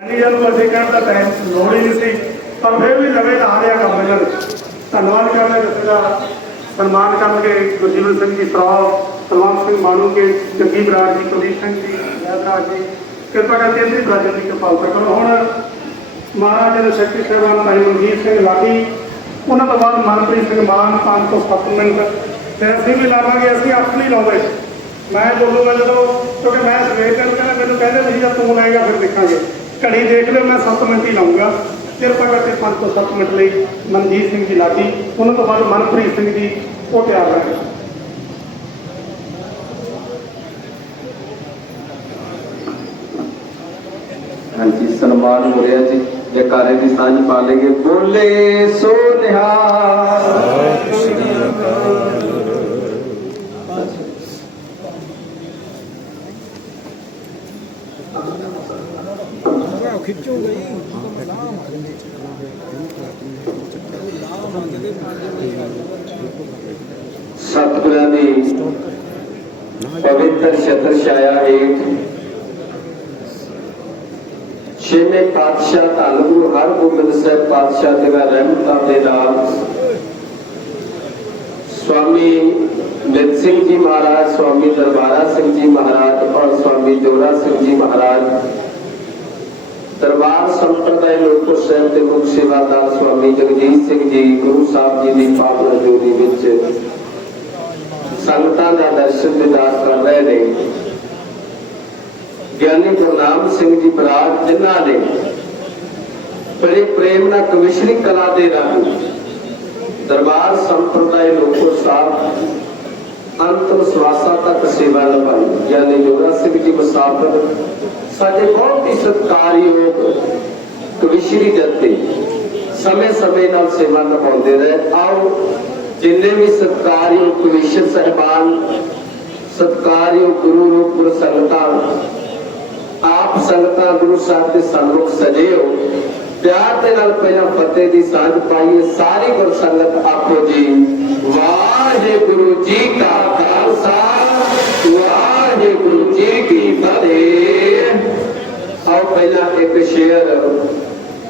India ਨੂੰ ਅਸੀਂ ਕਹਿਣ ਦਾ ਟਾਈਮ ਲੋੜ ਹੀ ਨਹੀਂ ਸੀ, ਪਰ ਫਿਰ ਵੀ ਲਵੇ ਲਾ ਰਿਹਾ ਕੰਮ ਇਹਨਾਂ ਨੇ ਧੰਨਵਾਦ ਕਰਨਾ ਜਿਸ ਦਾ ਸਨਮਾਨ ਕਰਨਗੇ ਗੁਰਜੀਵਨ ਸਿੰਘ ਜੀ ਸਰਾਵ ਸਲਮਾਨ ਸਿੰਘ ਮਾਨੂ ਕੇ, ਜੱਗੀ ਬਰਾੜ ਜੀ ਕੁਲਦੀਪ ਸਿੰਘ ਜੀ ਜੈਦਰਾਜ ਜੀ। ਕਿਰਪਾ ਕਰਕੇ ਇਹਦੀ ਬਰਾਜਨ ਦੀ ਕਿਰਪਾਲਤਾ ਕਰੋ। ਹੁਣ ਮਹਾਰਾਜ ਦੇ ਸ਼ਕਤੀ ਸਾਹਿਬਾਨ ਭਾਈ ਮਨਜੀਤ ਸਿੰਘ ਲਾਡੀ, ਉਹਨਾਂ ਤੋਂ ਬਾਅਦ ਮਨਪ੍ਰੀਤ ਸਿੰਘ ਮਾਨ 5 ਤੋਂ 7 ਮਿੰਟ। ਤੇ ਅਸੀਂ ਵੀ ਲਾਵਾਂਗੇ, ਅਸੀਂ ਅੱਠ ਨਹੀਂ ਲਾਉਂਦੇ। ਮੈਂ ਬੋਲੂਗਾ ਜਦੋਂ, ਕਿਉਂਕਿ ਮੈਂ ਸਵੇਰ ਕਰਨ ਕਹਿੰਦਾ, ਮੈਨੂੰ ਕਹਿੰਦੇ ਵੀ ਜਦ ਤੂੰ ਲਾਏਗਾ ਫਿਰ ਦੇਖਾਂਗੇ। ਘੜੀ ਦੇਖ ਲਿਓ ਮੈਂ 7 ਮਿੰਟ ਹੀ ਲਾਉਂਗਾ। ਕਿਰਪਾ ਕਰਕੇ 5 ਤੋਂ 7 ਮਿੰਟ ਲਈ ਮਨਜੀਤ ਸਿੰਘ ਜੀ ਲਾਡੀ ਉਹਨਾਂ ਤੋਂ ਬਾਅਦ ਮਨਪ੍ਰੀਤ ਸਿੰਘ ਜੀ ਉਹ ਤਿਆਰ ਰਹਿਣਗੇ ਹਾਂਜੀ ਸਨਮਾਨ ਹੋ ਰਿਹਾ ਜੀ। ਜਕਾਰੇ ਦੀ ਸਾਂਝ ਪਾ ਲੇਗੇ ਬੋਲੇ ਸੋ ਨਿਹਾਲ। ਖਿੱਚੋ ਗਈ ਸਤਿਗੁਰਾਂ ਦੀ ਪਵਿੱਤਰ ਛਤਰ ਛਾਇਆ ਹੇਠ ਛੇਵੇਂ ਪਾਤਸ਼ਾਹ ਧੰਨ ਗੁਰੂ ਹਰਗੋਬਿੰਦ ਸਾਹਿਬ ਪਾਤਸ਼ਾਹ ਦੇ ਰਹਿਮਤਾਂ ਦੇ ਨਾਲ ਸਵਾਮੀ ਨਿਤ ਸਿੰਘ ਜੀ ਮਹਾਰਾਜ ਸਵਾਮੀ ਦਰਬਾਰਾ ਸਿੰਘ ਜੀ ਮਹਾਰਾਜ ਔਰ ਸਵਾਮੀ ਜੋਰਾ ਸਿੰਘ ਜੀ ਮਹਾਰਾਜ ਦਰਬਾਰ ਸੰਪਰਦਾਇ ਲੋਕੋ ਸਾਹਿਬ ਦੇ ਮੁਖ ਸੇਵਾਦਾਰ ਸਵਾਮੀ ਜਗਜੀਤ ਸਿੰਘ ਜੀ, ਗੁਰੂ ਸਾਹਿਬ ਜੀ ਦੀ ਪਾਵਨ ਜੋੜੀ ਵਿੱਚ ਸੰਗਤਾਂ ਦਾ ਦਰਸ਼ਨ ਦੀਦਾਰ ਕਰ ਰਹੇ ਨੇ। ਗਿਆਨੀ ਗੁਰਨਾਮ ਸਿੰਘ ਜੀ ਬਰਾੜ, ਜਿਨ੍ਹਾਂ ਨੇ ਬੜੇ ਪ੍ਰੇਮ ਨਾਲ ਕਮਿਸ਼ਨਰੀ ਕਲਾ ਦੇ ਰਾਹੀਂ ਦਰਬਾਰ ਸੰਪਰਦਾਇ ਲੋਕੋ ਸਾਹਿਬ ਅੰਤਮ ਸਵਾਸਾ ਤੱਕ ਸੇਵਾ ਨਿਭਾਈ। ਗਿਆਨੀ ਜੋਰਾ ਸਿੰਘ ਜੀ ਮੁਸਾਫਰ ਸਾਡੇ ਬਹੁਤ ਹੀ ਸਤਿਕਾਰਯੋਗ ਕਵਿਸ਼ਰੀ ਜੱਤੇ, ਸਮੇਂ ਸਮੇਂ ਨਾਲ ਸੇਵਾ ਨਿਭਾਉਂਦੇ ਰਹੇ। ਆਓ, ਜਿੰਨੇ ਵੀ ਸਤਿਕਾਰਯੋਗ ਕਵਿਸ਼ਰ ਸਹਿਬਾਨ, ਸਤਿਕਾਰਯੋਗ ਗੁਰੂ ਰੂਪੁਰ ਸੰਗਤਾਂ, ਆਪ ਸੰਗਤਾਂ, ਗੁਰੂ ਸਾਹਿਬ ਦੇ ਸਨਮੁਖ ਸਜੇ ਹੋ ਪਿਆਰ ਦੇ ਨਾਲ ਪਹਿਲਾਂ ਫਤਿਹ ਦੀ ਸਾਂਝ ਪਾਈਏ। ਸਾਰੀ ਗੁਰ ਸੰਗਤ ਆਪੋ ਜੀ, ਵਾਹਿਗੁਰੂ ਜੀ ਕਾ ਖਾਲਸਾ, ਵਾਹਿਗੁਰੂ ਜੀ ਕੀ ਫਤਿਹ। ਇੱਕ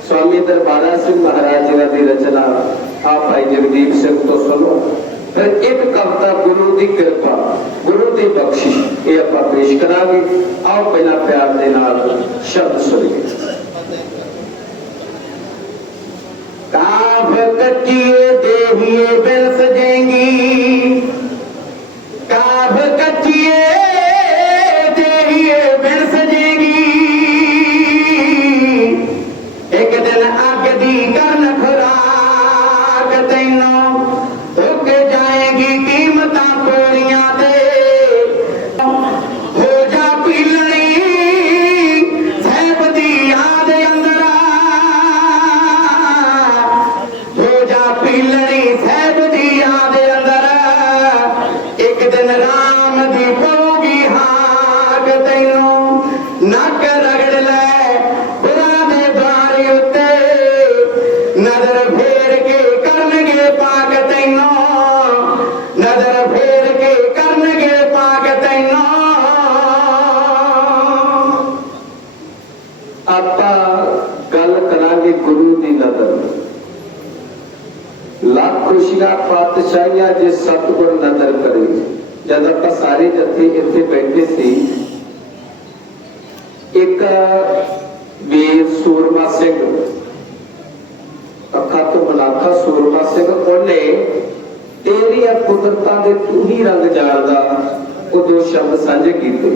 ਸਵਾਮੀ ਦਰਬਾਰਾ ਸਿੰਘ ਮਹਾਰਾਜ ਜੀ ਦੀ ਰਚਨਾ ਆ ਭਾਈ ਜਗਦੀਪ ਸਿੰਘ ਤੋਂ ਸੁਣੋ। ਫਿਰ ਇੱਕ ਕਵਿਤਾ ਗੁਰੂ ਦੀ ਕਿਰਪਾ, ਗੁਰੂ ਦੀ ਬਖਸ਼ਿਸ਼, ਇਹ ਆਪਾਂ ਪੇਸ਼ ਕਰਾਂਗੇ। ਆਓ ਪਹਿਲਾਂ ਪਿਆਰ ਦੇ ਨਾਲ ਸ਼ਬਦ ਸੁਣੀਏ। ਕਾਫ ਕੱਚੀਏ ਦੇਹੀਏ ਇੱਕ ਵੀਰ ਸੂਰਮਾ ਸਿੰਘ, ਅੱਖਾਂ ਤੋਂ ਬਲਾਖਾ ਸੂਰਮਾ ਸਿੰਘ, ਉਹਨੇ ਤੇਰੀਆਂ ਕੁਦਰਤਾਂ ਦੇ ਤੂੰ ਹੀ ਰੰਗ ਜਾਣਦਾ ਉਹ ਦੋ ਸ਼ਬਦ ਸਾਂਝੇ ਕੀਤੇ।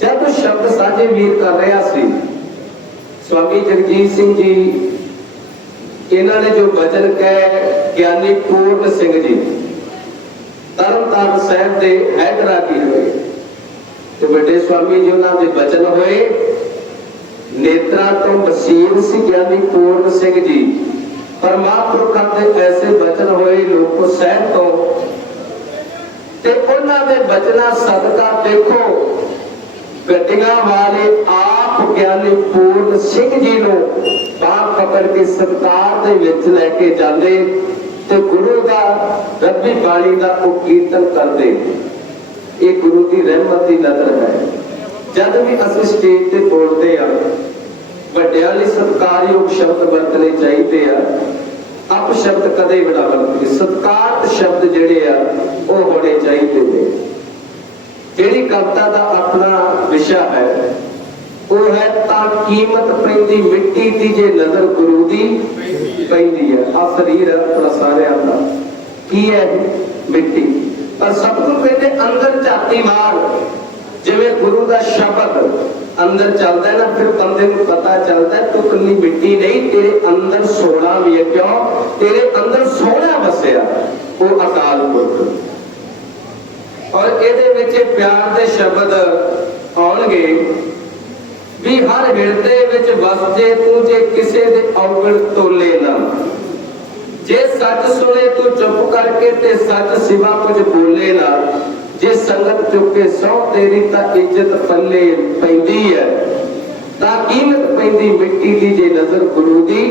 ਜਦ ਉਹ ਸ਼ਬਦ ਸਾਂਝੇ ਵੀਰ ਕਰ ਰਿਹਾ ਸੀ, ਸਵਾਮੀ ਜਗਜੀਤ ਸਿੰਘ ਜੀ, ਇਹਨਾਂ ਨੇ ਜੋ ਬਚਨ ਕਹੇ, ਗਿਆਨੀ ਪੂਰਨ ਸਿੰਘ ਜੀ, ਤਰਨਤਾਰਨ ਸਾਹਿਬ ਦੇ ਹੈਦਰਾਬਾਦ ਹੋਏ। ਤੇ ਵੱਡੇ ਸਵਾਮੀ ਜੀ, ਉਹਨਾਂ ਦੇ ਬਚਨ ਹੋਏ। ਨੇਤਰਾਂ ਤੋਂ ਬਸੀਰ ਸੀ ਗਿਆਨੀ ਪੂਰਨ ਸਿੰਘ ਜੀ। ਪਰਮਾਤਮਾ ਦੇ ਐਸੇ ਬਚਨ ਹੋਏ ਲੋਕੋ ਸਹਿਬ ਤੋਂ। ਤੇ ਉਹਨਾਂ ਦੇ ਬਚਨਾਂ ਸਦਕਾ ਦੇਖੋ, ਗੱਡੀਆਂ ਵਾਲੇ ਆਪ ਗਿਆਨੀ ਪੂਰਨ ਸਿੰਘ ਜੀ ਨੂੰ ਬਾਹ ਪਕੜ ਕੇ ਸਰਕਾਰ ਦੇ ਵਿੱਚ ਲੈ ਕੇ ਜਾਂਦੇ ਤੇ ਗੁਰੂ ਦਾ, ਰੱਬੀ ਬਾਣੀ ਦਾ ਉਹ ਕੀਰਤਨ ਕਰਦੇ। ਇਹ ਗੁਰੂ ਦੀ ਰਹਿਮਤ ਦੀ ਨਜ਼ਰ ਹੈ। ਜਦ ਵੀ ਅਸੀਂ ਸਟੇਜ ਤੇ ਬੋਲਦੇ ਆ ਵੱਡਿਆਂ ਲਈ ਸਤਿਕਾਰਯੋਗ ਸ਼ਬਦ ਵਰਤਣੇ ਚਾਹੀਦੇ ਆ। ਅਪ ਸ਼ਬਦ ਕਦੇ ਵੀ ਨਾ ਵਰਤੀਏ। ਸਤਿਕਾਰਤ ਸ਼ਬਦ ਜਿਹੜੇ ਆ, ਉਹ ਹੋਣੇ ਚਾਹੀਦੇ ਨੇ। ਜਿਹੜੀ ਕਵਿਤਾ ਦਾ ਆਪਣਾ ਵਿਸ਼ਾ ਹੈ, ਉਹ ਹੈ ਤਾਂ ਕੀਮਤ ਪੈਂਦੀ ਮਿੱਟੀ ਦੀ ਜੇ ਨਜ਼ਰ ਗੁਰੂ ਦੀ ਪੈਂਦੀ ਹੈ। ਆ ਸਰੀਰ ਆਪਣਾ ਸਾਰਿਆਂ ਦਾ। ਕੀ ਹੈ ਮਿੱਟੀ? ਪਰ ਸਤਿਗੁਰੂ ਕਹਿੰਦੇ ਅੰਦਰ ਝਾਤੀ ਮਾਰ। ਜਿਵੇਂ ਗੁਰੂ ਦਾ ਸ਼ਬਦ ਅੰਦਰ ਚੱਲਦਾ ਨਾ, ਫਿਰ ਬੰਦੇ ਨੂੰ ਪਤਾ ਚੱਲਦਾ ਤੂੰ ਕੱਲੀ ਮਿੱਟੀ ਨਹੀਂ, ਤੇਰੇ ਅੰਦਰ ਸੋਨਾ ਵੀ ਹੈ ਕਿਉਂ? ਤੇਰੇ ਅੰਦਰ ਸੋਨਾ ਵਸਿਆ, ਉਹ ਅਕਾਲ ਪੁਰਖ। ਔਰ ਇਹਦੇ ਵਿੱਚ ਪਿਆਰ ਦੇ ਸ਼ਬਦ ਆਉਣਗੇ ਵੀ ਹਰ ਹਿਰਦੇ ਵਿੱਚ ਵਸਦੇ ਤੂੰ ਜੇ ਕਿਸੇ ਦੇ ਔਗਣ ਤੋਲੇ ਨਾ। ਜੇ ਸੱਚ ਸੁਣੇ ਤੂੰ ਚੁੱਪ ਕਰਕੇ ਤੇ ਸੱਚ ਸਿਵਾ ਕੁਝ ਬੋਲੇ ਨਾ। ਜੇ ਸੰਗਤ ਚੁੱਕੇ ਸੌ ਤੇਰੀ ਤਾਂ ਇੱਜ਼ਤ ਪੱਲੇ ਪੈਂਦੀ ਹੈ ਤਾਂ ਕੀਮਤ ਪੈਂਦੀ ਮਿੱਟੀ ਦੀ ਜੇ ਨਜ਼ਰ ਗੁਰੂ ਦੀ।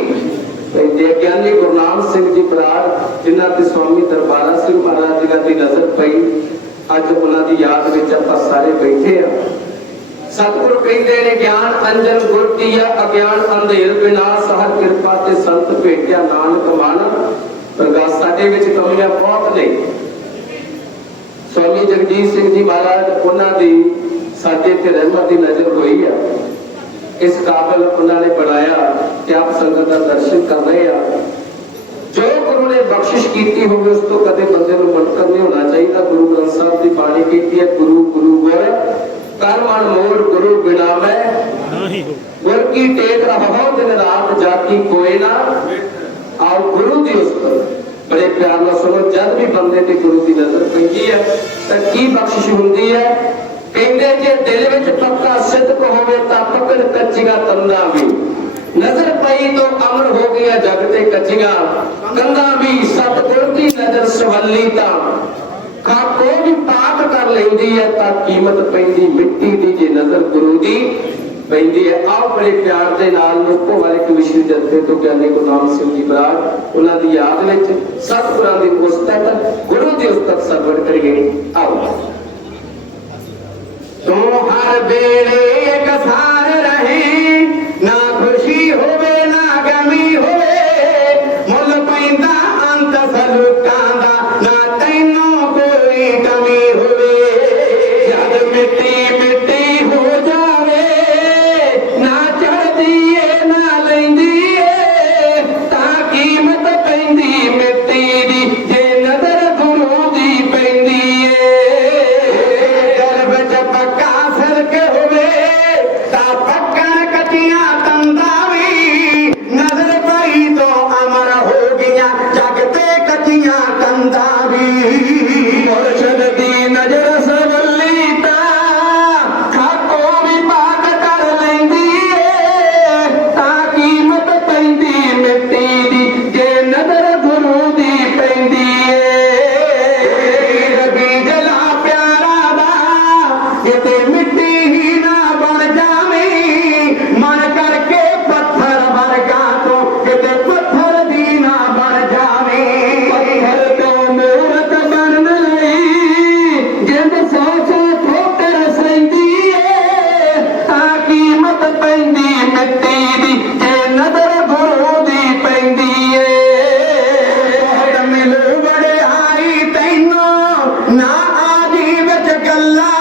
ਪੈਂਦੀ ਹੈ ਗਿਆਨੀ ਗੁਰਨਾਮ ਸਿੰਘ ਜੀ ਬਰਾੜ ਜਿਨ੍ਹਾਂ ਤੇ ਸਵਾਮੀ ਦਰਬਾਰਾ ਸਿੰਘ ਮਹਾਰਾਜ ਜੀ ਦੀ ਨਜ਼ਰ ਪਈ। ਅੱਜ ਉਹਨਾਂ ਦੀ ਯਾਦ ਵਿੱਚ ਆਪਾਂ ਸਾਰੇ ਬੈਠੇ ਆ। ਸਤਿਗੁਰ ਕਹਿੰਦੇ ਨੇ, ਗਿਆਨ ਅੰਜਨ ਗੁਰ ਦੀਆ ਅਗਿਆਨ ਅੰਧੇਰ ਵਿਨਾਸ਼ ਹਰ ਕਿਰਪਾ ਤੇ ਸੰਤ ਭੇਟਿਆ ਨਾਨਕ ਮਨ। ਪ੍ਰਗਾਸ ਸਾਡੇ ਵਿੱਚ ਕਮੀਆਂ ਬਹੁਤ ਨੇ। ਸਵਾਮੀ ਜਗਜੀਤ ਸਿੰਘ ਜੀ ਮਹਾਰਾਜ ਉਹਨਾਂ ਦੀ ਸਾਡੇ ਤੇ ਰਹਿਮਤ ਦੀ ਨਜ਼ਰ ਹੋਈ ਆ। ਇਸ ਕਾਬਲ ਉਹਨਾਂ ਨੇ ਬਣਾਇਆ ਕਿ ਆਪ ਸੰਗਤ ਦਾ ਦਰਸ਼ਨ ਕਰ ਰਹੇ ਆ। ਜੋ ਗੁਰੂ ਨੇ ਬਖਸ਼ਿਸ਼ ਕੀਤੀ ਹੋਵੇ ਉਸ ਤੋਂ ਕਦੇ ਬੰਦੇ ਨੂੰ ਮਨਕਰ ਨਹੀਂ ਹੋਣਾ ਚਾਹੀਦਾ। ਗੁਰੂ ਗ੍ਰੰਥ ਸਾਹਿਬ ਦੀ ਬਾਣੀ ਕੀਤੀ ਹੈ ਗੁਰੂ ਗੁਰੂ ਗੁਰ ਕਰ ਮਨ ਮੋੜ ਗੁਰੂ ਬਿਨਾ ਮੈਂ। ਨਹੀਂ ਹੋ। ਗੁਰ ਕੀ ਟੇਕ ਰਹੋ ਦਿਨ ਰਾਤ ਜਾਤੀ ਕੋਏ ਨਾ। ਆਓ ਗੁਰੂ ਦੀ ਉਸਤਤ ਬੜੇ ਪਿਆਰ ਨਾਲ ਸੁਣੋ, ਜਦ ਵੀ ਬੰਦੇ ਤੇ ਗੁਰੂ ਦੀ ਨਜ਼ਰ ਪੈਂਦੀ ਹੈ, ਤਾਂ ਕੀ ਬਖਸ਼ਿਸ਼ ਹੁੰਦੀ ਹੈ? ਕਹਿੰਦੇ ਜੇ ਦਿਲ ਵਿੱਚ ਪੱਕਾ ਸਿੱਧਕ ਹੋਵੇ, ਤਾਂ ਪਕੜ ਕੱਚੀਆਂ ਤੰਦਾਂ ਵੀ। ਨਜ਼ਰ ਪਈ ਤੋਂ ਅਮਰ ਹੋ ਗਿਆ ਜਗ ਤੇ ਕੱਚੀਆਂ। ਕੰਧਾਂ ਵੀ, ਸਤਿਗੁਰ ਦੀ ਨਜ਼ਰ ਸਵੱਲੀ ਤਾਂ। ਕੋਈ ਵੀ ਪਾਕ ਕਰ ਲੈਂਦੀ ਹੈ, ਤਾਂ ਕੀਮਤ ਪੈਂਦੀ ਮਿੱਟੀ ਦੀ ਜੇ ਨਜ਼ਰ ਗੁਰੂ ਦੀ। ਪੈਂਦੀ ਹੈ। ਆਓ ਬੜੇ ਪਿਆਰ ਦੇ ਨਾਲ ਲੋਕੋ ਵਾਲੇ ਕਮਿਸ਼ਨ ਜਥੇ ਤੋਂ ਗਿਆਨੀ ਗੁਰਨਾਮ ਸਿੰਘ ਜੀ ਬਰਾੜ, ਉਹਨਾਂ ਦੀ ਯਾਦ ਵਿੱਚ ਸਤਿਗੁਰਾਂ ਦੀ ਉਸਤਤ, ਗੁਰੂ ਦੀ ਉਸਤਤ ਸਰਵਣ ਕਰੀਏ। ਆਓ। ਤੂੰ ਹਰ ਵੇਲੇ ਇਕਸਾਰ ਦਿਲ ਵਿੱਚ ਪੱਕਾ ਕਿਤੇ ਮਿੱਟੀ ਹੀ ਨਾ ਬਣ ਜਾਵੇਂ, ਮਨ ਕਰਕੇ ਪੱਥਰ ਵਰਗਾ ਤੋਂ ਕਿਤੇ ਪੱਥਰ ਦੀ ਨਾ ਬਣ ਜਾਵੇਂ। ਪੱਥਰ ਤੋਂ ਮੂਰਤ ਬਣਨ ਲਈ ਜਿੰਦ ਸੌ ਠੋਕਰ ਸਹਿੰਦੀ ਏ। ਤਾਂ ਕੀਮਤ ਪੈਂਦੀ ਮਿੱਟੀ ਦੀ, ਜੇ ਨਜ਼ਰ ਗੁਰੂ ਦੀ ਪੈਂਦੀ ਏ। ਬਹੁਤ ਮਿਲੂ ਵਡਿਆਈ ਤੈਨੂੰ, ਨਾ ਆਜੀ ਵਿੱਚ ਗੱਲਾਂ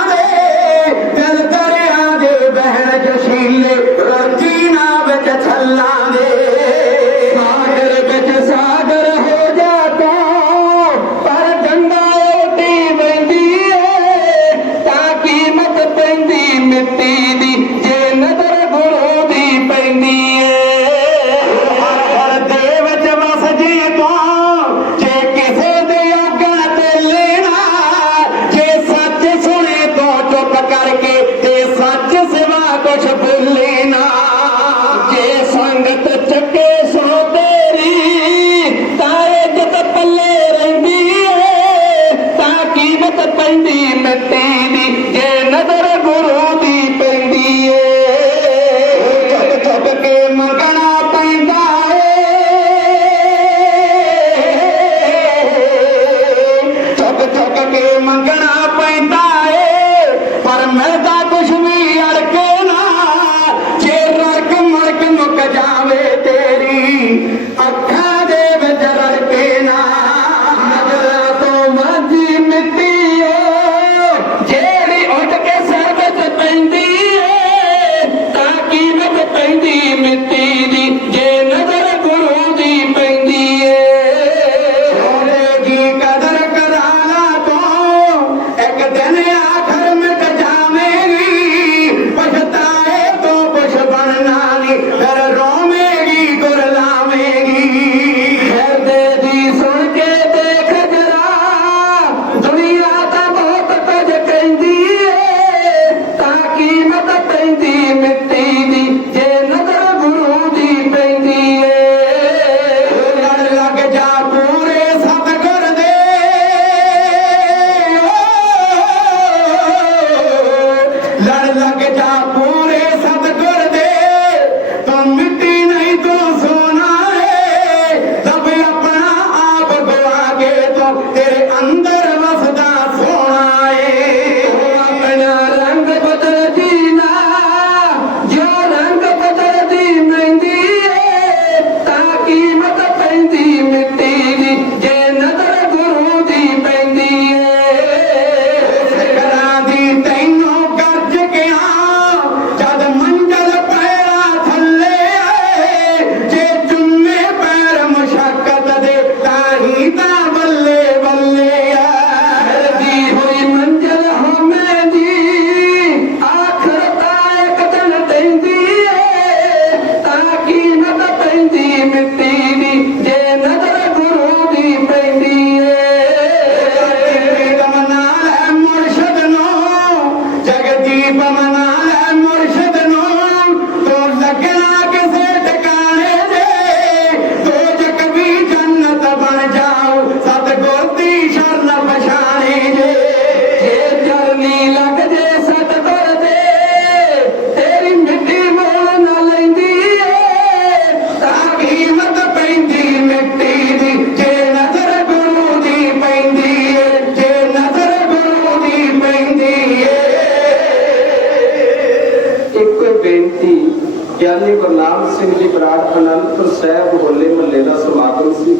ਗਿਆਨੀ ਗੁਰਨਾਮ ਸਿੰਘ ਜੀ ਬਰਾੜ ਅਨੰਦਪੁਰ ਸਾਹਿਬ ਹੋਲੇ ਮਹੱਲੇ ਦਾ ਸਮਾਗਮ ਸੀ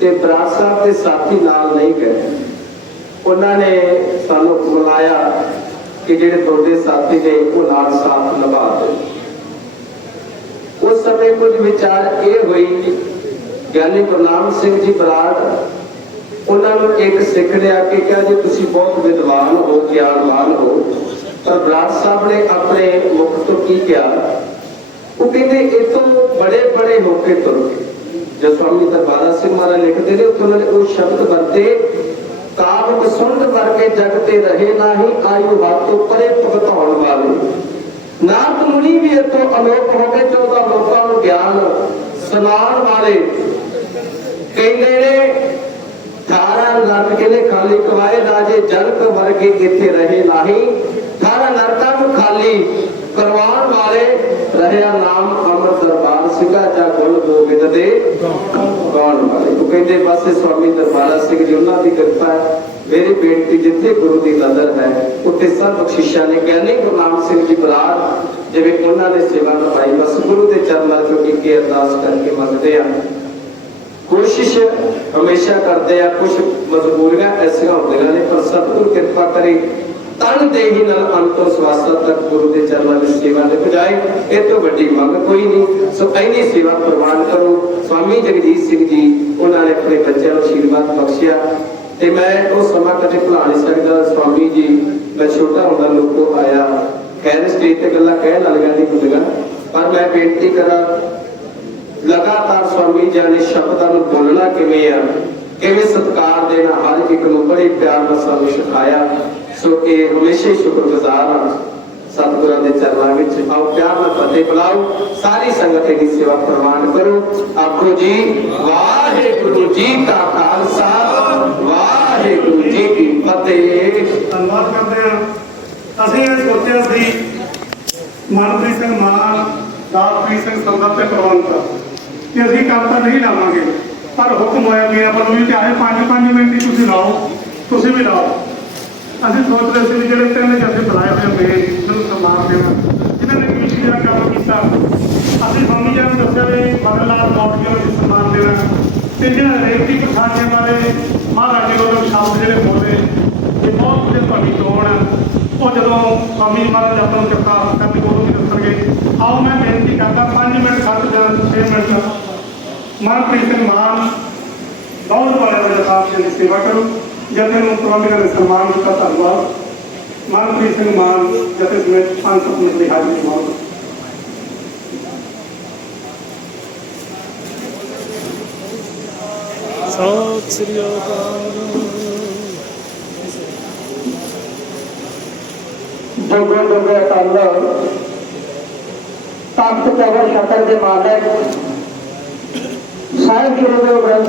ਤੇ ਬਰਾੜ ਸਾਹਿਬ ਦੇ ਸਾਥੀ ਨਾਲ ਨਹੀਂ ਗਏ। ਉਹਨਾਂ ਨੇ ਸਾਨੂੰ ਬੁਲਾਇਆ ਕਿ ਜਿਹੜੇ ਤੁਹਾਡੇ ਸਾਥੀ ਨੇ ਉਹ ਨਾਲ ਸਾਥ ਨਿਭਾ ਦੇ ਉਸ ਸਮੇਂ ਕੁਝ ਵਿਚਾਰ ਇਹ ਹੋਈ ਗਿਆਨੀ ਗੁਰਨਾਮ ਸਿੰਘ ਜੀ ਬਰਾੜ, ਉਹਨਾਂ ਨੂੰ ਇੱਕ ਸਿੱਖ ਨੇ ਆ ਕੇ ਕਿਹਾ, ਜੇ ਤੁਸੀਂ ਬਹੁਤ ਵਿਦਵਾਨ ਹੋ, ਗਿਆਨਵਾਨ ਹੋ ਪਰ ਬਰਾੜ ਸਾਹਿਬ ਨੇ ਆਪਣੇ ਮੁਖ ਤੋਂ ਕੀ ਕਿਹਾ? ਉਹ ਕਹਿੰਦੇ ਇਹ ਤੋਂ ਬੜੇ ਬੜੇ ਹੋ ਤੁਰ ਗਏ ਜੋ ਸਵਾਮੀ ਦਰਬਾਰਾ ਸਿੰਘ ਮਹਾਰਾਜ ਲਿਖਦੇ ਨੇ, ਉੱਥੇ ਉਹਨਾਂ ਨੇ ਉਹ ਸ਼ਬਦ ਵਰਤੇ ਕਾਮ ਕਸੁੰਡ ਵਰਗੇ ਜਗ ਤੇ ਰਹੇ ਨਾਹੀ ਆਯੂ ਹੱਥੋਂ ਪਰੇ ਭਗਤਾਉਣ ਵਾਲੇ। ਨਾਰਦ ਮੁਨੀ ਵੀ ਇਤੋਂ ਅਲੋਪ ਹੋ ਕੇ ਚੌਦਾਂ ਲੋਕਾਂ ਨੂੰ ਗਿਆਨ ਸੁਣਾਉਣ ਵਾਲੇ। ਕਹਿੰਦੇ ਨੇ ਥਾਰਾ ਨਰਕ ਕਿਨੇ ਖਾਲੀ ਕਵਾਏ ਰਾਜੇ ਜਨਕ ਵਰਗੇ ਇੱਥੇ ਰਹੇ ਨਹੀਂ। ਥਾਰਾ ਖਾਲੀ ਕਰਵਾਉਣ ਵਾਲੇ ਰਹਿਆ ਨਾਮ ਅਮਰ ਦਰਬਾਰ ਸਿੰਘਾ ਜਾ ਗੁਣ ਗੋਬਿੰਦ ਦੇ ਗਾਉਣ ਵਾਲੇ। ਉਹ ਕਹਿੰਦੇ, ਬਸ ਸਵਾਮੀ ਦਰਬਾਰਾ ਸਿੰਘ ਜੀ, ਉਹਨਾਂ ਦੀ ਕਿਰਪਾ ਹੈ। ਮੇਰੀ ਬੇਨਤੀ ਜਿੱਥੇ ਗੁਰੂ ਦੀ ਨਜ਼ਰ ਹੈ, ਉੱਥੇ ਸਭ ਬਖਸ਼ਿਸ਼ਾਂ ਨੇ ਗਿਆਨੀ ਗੁਰੂ ਸਿੰਘ ਜੀ ਬਰਾੜ, ਜਿਵੇਂ ਉਹਨਾਂ ਨੇ ਸੇਵਾ ਨਿਭਾਈ, ਬਸ ਗੁਰੂ ਦੇ ਚਰਨਾਂ 'ਚੋਂ ਇੱਕ ਅਰਦਾਸ ਕਰਕੇ ਮੰਗਦੇ ਆ। ਕੋਸ਼ਿਸ਼ ਹਮੇਸ਼ਾ ਕਰਦੇ ਆ ਕੁਝ ਮਜਬੂਰੀਆਂ ਐਸੀਆਂ ਹੁੰਦੀਆਂ ਨੇ, ਪਰ ਸਤਿਗੁਰ ਕਿਰਪਾ ਕਰੇ ਤਨ ਦੇ ਨਾਲ ਅੰਤਰ ਸਵਾਸਾ ਤੱਕ ਗੁਰੂ ਦੇ ਚਰਨਾਂ ਵਿੱਚ ਸੇਵਾ ਨਿਭ ਇਹ ਤੋਂ ਵੱਡੀ ਮੰਗ ਕੋਈ ਨਹੀਂ। ਸੋ ਐਨੀ ਸੇਵਾ ਪ੍ਰਵਾਨ ਕਰੋ। ਸਵਾਮੀ ਜਗਜੀਤ ਸਿੰਘ ਜੀ, ਉਹਨਾਂ ਨੇ ਆਪਣੇ ਬੱਚਿਆਂ ਨੂੰ ਆਸ਼ੀਰਵਾਦ ਬਖਸ਼ਿਆ। ਤੇ ਮੈਂ ਉਹ ਸਮਾਂ ਕਦੇ ਭੁਲਾ ਨਹੀਂ ਸਕਦਾ। ਸਵਾਮੀ ਜੀ, ਮੈਂ ਛੋਟਾ ਹੁੰਦਾ ਲੋਕੋ ਆਇਆ। ਖੈਰ, ਸਟੇਜ ਤੇ ਗੱਲਾਂ ਕਹਿਣ ਵਾਲੀਆਂ ਨਹੀਂ ਹੁੰਦੀਆਂ, ਪਰ ਮੈਂ ਬੇਨਤੀ ਕਰਾਂ, ਲਗਾਤਾਰ ਸਵਾਮੀ ਜੀ ਨੇ ਸ਼ਬਦਾਂ ਨੂੰ ਬੋਲਣਾ ਕਿਵੇਂ ਆ? ਕਿਵੇਂ ਸਤਿਕਾਰ ਦੇਣਾ? ਹਰ ਇੱਕ ਨੂੰ ਬੜੇ ਪਿਆਰ ਨਾਲ ਸਾਨੂੰ ਸਿਖਾਇਆ। ਸੋ ਇਹ ਹਮੇਸ਼ਾ ਸ਼ੁਕਰਗੁਜ਼ਾਰ ਹਾਂ ਸਤਿਗੁਰਾਂ ਦੇ ਚਰਨਾਂ ਵਿੱਚ। ਆਓ ਪਿਆਰ ਨਾਲ ਫਤਿਹ ਬੁਲਾਓ ਸਾਰੀ ਸੰਗਤ ਦੀ ਸੇਵਾ ਪ੍ਰਵਾਨ ਕਰੋ। ਆਖੋ ਜੀ, ਵਾਹਿਗੁਰੂ ਜੀ ਕਾ ਖਾਲਸਾ, ਵਾਹਿਗੁਰੂ ਜੀ ਕੀ ਫਤਿਹ। ਧੰਨਵਾਦ ਕਰਦੇ ਹਾਂ। ਅਸੀਂ ਇਹ ਸੋਚਿਆ ਸੀ, ਮਨਪ੍ਰੀਤ ਸਿੰਘ ਮਾਨ ਦਾਤਪ੍ਰੀਤ ਸਿੰਘ ਸੰਗਤ ਤੇ ਪ੍ਰਬੰਧ ਕਿ ਅਸੀਂ ਕੰਮ ਤਾਂ ਨਹੀਂ ਲਾਵਾਂਗੇ, ਪਰ ਹੁਕਮ ਹੋਇਆ ਮੇਰਾ ਆਪਾਂ ਨੂੰ ਵੀ ਚਾਹੇ 5-5 ਮਿੰਟ ਤੁਸੀਂ ਲਾਓ, ਤੁਸੀਂ ਵੀ ਲਾਓ। ਅਸੀਂ ਸੋਚ ਰਹੇ ਸੀ ਵੀ ਜਿਹੜੇ ਤਿੰਨ ਜੱਥੇ ਬੁਲਾਏ ਹੋਏ ਨੇ ਨੂੰ ਸਨਮਾਨ ਦੇਣਾ। ਜਿਨ੍ਹਾਂ ਨੇ ਕੀ ਜਿਹੜਾ ਕੰਮ ਕੀਤਾ। ਅਸੀਂ ਸਵਾਮੀ ਜੀ ਨੂੰ ਦੱਸਿਆ ਵੀ ਮਦਨ ਲਾਲ ਮੌਟਵੀ ਨੂੰ ਸਨਮਾਨ ਦੇਣਾ। ਤੇ ਜਿਹੜਾ ਰੇਤੀ ਪਛਾਣੇ ਵਾਲੇ ਮਹਾਰਾਜ ਜੀ ਉਹ ਸ਼ਬਦ ਜਿਹੜੇ ਬੋਲੇ, ਇਹ ਬਹੁਤ ਵਧੀਆ ਤੁਹਾਡੀ ਚੋਣ ਹੈ ਉਹ ਜਦੋਂ ਸਵਾਮੀ ਜੀ ਮਹਾਰਾਜ ਆਪਾਂ ਨੂੰ ਕਿਰਪਾ ਕਰਨੀ ਉਦੋਂ ਵੀ ਦੱਸਣਗੇ। ਆਓ ਮੈਂ ਬੇਨਤੀ ਕਰਦਾ 5 ਮਿੰਟ ਖੜ੍ਹ ਜਾਂ 6 ਮਿੰਟ। ਮਨਪ੍ਰੀਤ ਸਿੰਘ ਮਾਨ, ਬਹੁਤ ਵਾਲੇ ਦਾ ਜਥਾਬ ਜੀ ਦੀ ਸੇਵਾ ਕਰੋ। ਜਥੇ ਨੂੰ ਪ੍ਰਬੰਧਕਾਂ ਨੇ ਸਨਮਾਨ ਦਿੱਤਾ ਧੰਨਵਾਦ। ਮਨਪ੍ਰੀਤ ਸਿੰਘ ਮਾਨ ਜਥੇ ਸਮੇਤ ਪੰਜ ਸੱਤ ਮਿੰਟ ਦੀ ਹਾਜ਼ਰੀ ਦਿਵਾਓ ਸਤਿ ਸ੍ਰੀ ਅਕਾਲ। ਜੋਗੋ ਜੋਗੇ ਅਕਾਲ। ਤਖਤ ਕਵਰ ਸ਼ਕਰ ਦੇ ਮਾਲਕ ਸਾਹਿਬ ਗੁਰੂ ਦੇ ਗ੍ਰੰਥ